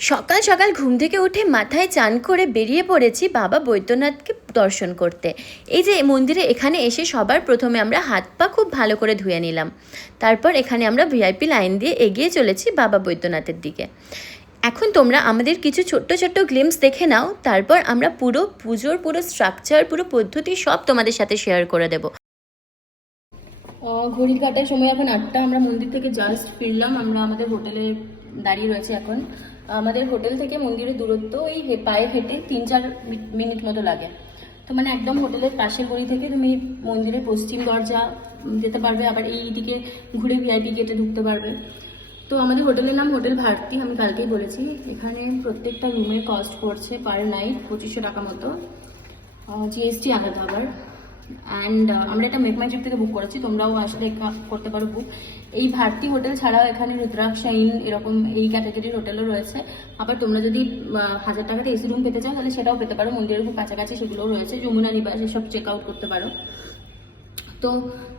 সকাল সকাল ঘুম থেকে উঠে মাথায় চান করে বেরিয়ে পড়েছি বাবা বৈদ্যনাথকে দর্শন করতে। এই যে মন্দিরে এখানে এসে সবার প্রথমে আমরা হাত পা খুব ভালো করে ধুয়ে নিলাম। তারপর এখানে আমরা ভিআইপি লাইন দিয়ে এগিয়ে চলেছি বাবা বৈদ্যনাথের দিকে। এখন তোমরা আমাদের কিছু ছোট্ট ছোট্ট গ্লিমস দেখে নাও, তারপর আমরা পুরো পুজোর পুরো স্ট্রাকচার পুরো পদ্ধতি সব তোমাদের সাথে শেয়ার করে দেবো। ঘড়ির কাটার সময় এখন 8টা। আমরা মন্দির থেকে জাস্ট ফিরলাম। আমরা আমাদের হোটেলে দাঁড়িয়ে রয়েছে এখন। আমাদের হোটেল থেকে মন্দিরের দূরত্ব ওই পায়ে হেঁটে 3-4 মিনিট মতো লাগে। তো মানে একদম হোটেলের পাশের গলি থেকে তুমি মন্দিরের পশ্চিম দরজা যেতে পারবে, আবার এই দিকে ঘুরে ভিআইপি গেটে ঢুকতে পারবে। তো আমাদের হোটেলের নাম হোটেল ভারতী, আমি কালকেই বলেছি। এখানে প্রত্যেকটা রুমের কস্ট পড়ছে পার নাইট 2500 টাকা মতো, জিএসটি আলাদা আবার। অ্যান্ড আমরা এটা মেক মাই ট্রিপ থেকে বুক করেছি, তোমরাও আসলে করতে পারো বুক। এই ভারতী হোটেল ছাড়াও এখানে রুদ্রাক্ষ ইন এরকম এই ক্যাটাগরির হোটেলও রয়েছে। আবার তোমরা যদি 1000 টাকাতে এসি রুম পেতে চাও তাহলে সেটাও পেতে পারো, মন্দিরের খুব কাছাকাছি সেগুলোও রয়েছে। যমুনা নিবাস এসব চেক আউট করতে পারো। তো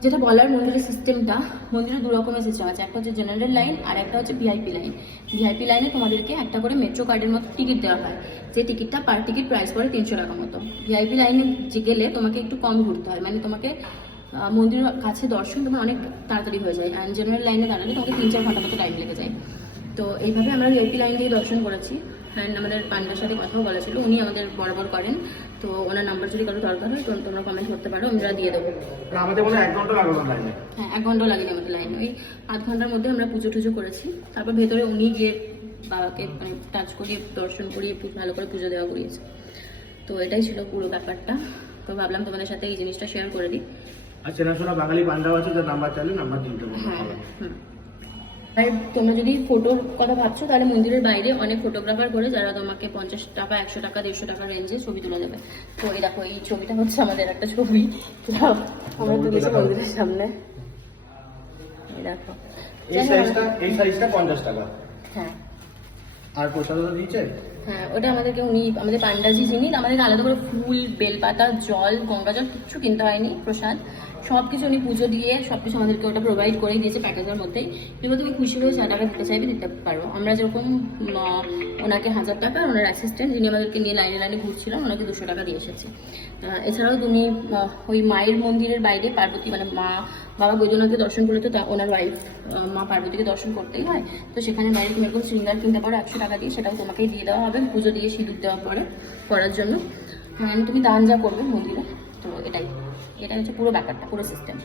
যেটা বলার, মন্দিরের সিস্টেমটা, মন্দিরে 2 রকমের সিস্টেম আছে, একটা হচ্ছে জেনারেল লাইন আর একটা হচ্ছে ভিআইপি লাইন। ভিআইপি লাইনে তোমাদেরকে একটা করে মেট্রো কার্ডের মতো টিকিট দেওয়া হয়, যে টিকিটটা পার টিকিট প্রাইস পড়ে 300 টাকা মতো। ভিআইপি লাইনে গেলে তোমাকে একটু কম ঘুরতে হয়, মানে তোমাকে মন্দিরের কাছে দর্শন তোমার অনেক তাড়াতাড়ি হয়ে যায়। অ্যান্ড জেনারেল লাইনে দাঁড়ালে তোমাকে 3-4 ঘন্টা মতো টাইম লেগে যায়। তো এইভাবে আমরা ভিআইপি লাইন দিয়ে দর্শন করেছি। অ্যান্ড আমাদের পান্ডার সাথে কথাও বলা ছিল, উনি আমাদের বরাবর করেন। তো ওনার নাম্বার যদি কারো দরকার হয় তো তোমরা কমেন্ট করতে পারো, আমরা দিয়ে দেবো। আমাদের মনে হয় 1 ঘন্টা লাগলো লাইনে। হ্যাঁ, 1 ঘন্টা লাগেনি আমাদের লাইনে। ওই 8 ঘন্টার মধ্যে আমরা পুজো টুজো করেছি। তারপর ভেতরে উনি গিয়ে বাবাকে মানে টাচ করিয়ে দর্শন করিয়ে ভালো করে পুজো দেওয়া করিয়েছে। তো এটাই ছিল পুরো ব্যাপারটা। তো ভাবলাম তোমাদের সাথে এই জিনিসটা শেয়ার করে দিই। আর চেনাশোনা বাঙালি পান্ডাও আছে, তার নাম্বার চাইলে নাম্বার দিতে পারবো। হ্যাঁ, আর তোমরা যদি ফটোর কথা ভাবছো তাহলে মন্দিরের বাইরে অনেক ফটোগ্রাফার করে, যারা তোমাকে 50 টাকা, 100 টাকা, 150 টাকা রেঞ্জে ছবি তুলে দেবে। তো এই দেখো, এই ছবিটা হচ্ছে আমাদের একটা ছবি, আমরা তুলেছি মন্দিরের সামনে। এই দেখো, এই সাইজটা 50 টাকা। হ্যাঁ। আর প্রসাদ দিয়েছে? হ্যাঁ, ওটা আমাদেরকে উনি, আমাদের পান্ডাজি যিনি, আমাদেরকে আলাদা করে ফুল, বেলপাতা, জল, গঙ্গা জল কিচ্ছু কিনতে হয়নি। প্রসাদ সব কিছু উনি পুজো দিয়ে সব কিছু আমাদেরকে ওটা প্রোভাইড করে দিয়েছে প্যাকেজের মধ্যেই। এবার তুমি খুশি হয়ে যা টাকা দিতে চাইবে দিতে পারো। আমরা যেরকম ওনাকে 1000 টাকা, ওনার অ্যাসিস্ট্যান্ট যিনি আমাদেরকে নিয়ে লাইনে লাইনে ঘুরছিলাম ওনাকে 200 টাকা দিয়ে এসেছি। এছাড়াও তুমি ওই মায়ের মন্দিরের বাইরে পার্বতী, মানে বাবা বৈদ্যনাথকে দর্শন করলে তো ওনার ওয়াইফ মা পার্বতীকে দর্শন করতেই হয়। তো সেখানে বাইরে তুমি এরকম শৃঙ্গার কিনতে পারো 100 টাকা দিয়ে, সেটাও তোমাকেই দিয়ে দেওয়া হবে পুজো দিয়ে সিঁদুর দেওয়ার পরে করার জন্য। তুমি দান যা করবে মন্দিরে। তো এটা হচ্ছে পুরো ব্যাপারটা, পুরো সিস্টেম।